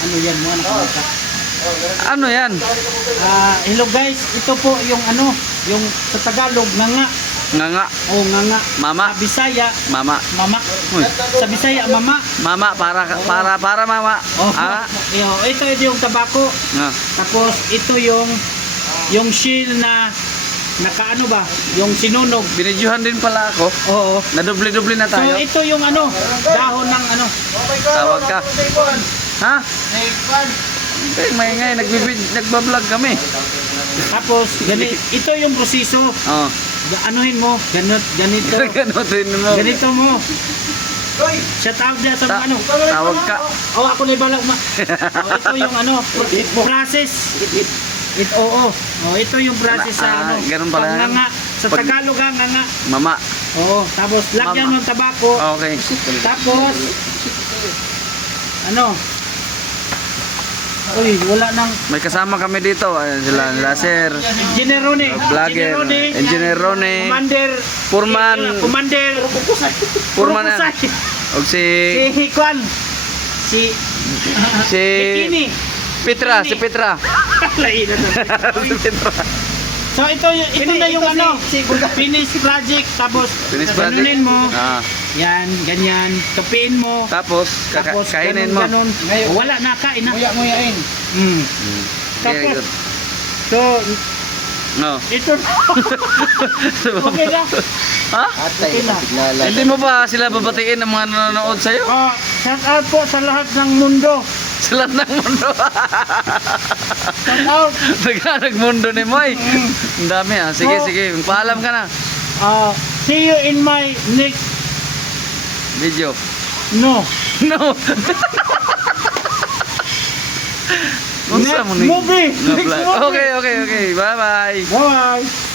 Ano yan mo? Nakakita. Ano yan? Hello guys, ito po yung ano, yung sa Tagalog, nganga. Nga. O nganga. Mama. Sa Bisaya, Mama. mama. Uy. Sa Bisaya, mama. Mama, para mama. Oh, Ah. ito yung tabako. Nga. Tapos ito yung shield na nakaano ba? Yung sinunog. Binidyohan din pala ako. Oo. Nadubli-dubli na So tayo. ito yung ano, dahon ng ano. Tawag ka. Ha? Hindi, maingay. Nagbablog kami. Tapos ito yung proseso. Oh. Anuhin mo, ganito. Ganutin mo. Ganito mo. Siya tawag niya sa ano. Tawag ka. Oh, ako na bala ito yung ano, process. Oo. Oh, ito yung process sa ano. Ganun pala yan. Nganga. Sa Tagalog ang nganga. Mama. Oo, tapos lagyan Mama. ng tabako. Okay. Tapos ano? Uy, wala nang May kasama kami dito. Ayan sila. Sir. Engineer Ronnie. Vlogger. Engineer Ronnie. Commander. Purman. Commander. Purman na. Purman. Og si Si Kwan. Si Bikini. Petra. Si Petra. Lain na Si Petra. So ito na yung ano, finish project. Tapos Finish project. ganunin mo. Ah. Yan, ganyan. Tupiin mo. Tapos Tapos kainin mo. ganun. Wala na, kain na. Nguya-nguyain. Mm. Very Tapos, good. so, No. ito okay na. Ha? Atay, Okay na. tignalan. Hindi mo ba sila babatiin ng mga nanonood sa'yo? Shout out po sa lahat ng mundo. Sa lahat ng mundo. Shout out. Naghanag mundo ni Moy. Ang dami ah. Sige, Oh. sige. Paalam ka na. See you in my next Video. no. No. Unsa mo Next movie. No, Next vlog. movie. Okay. Bye-bye. Bye.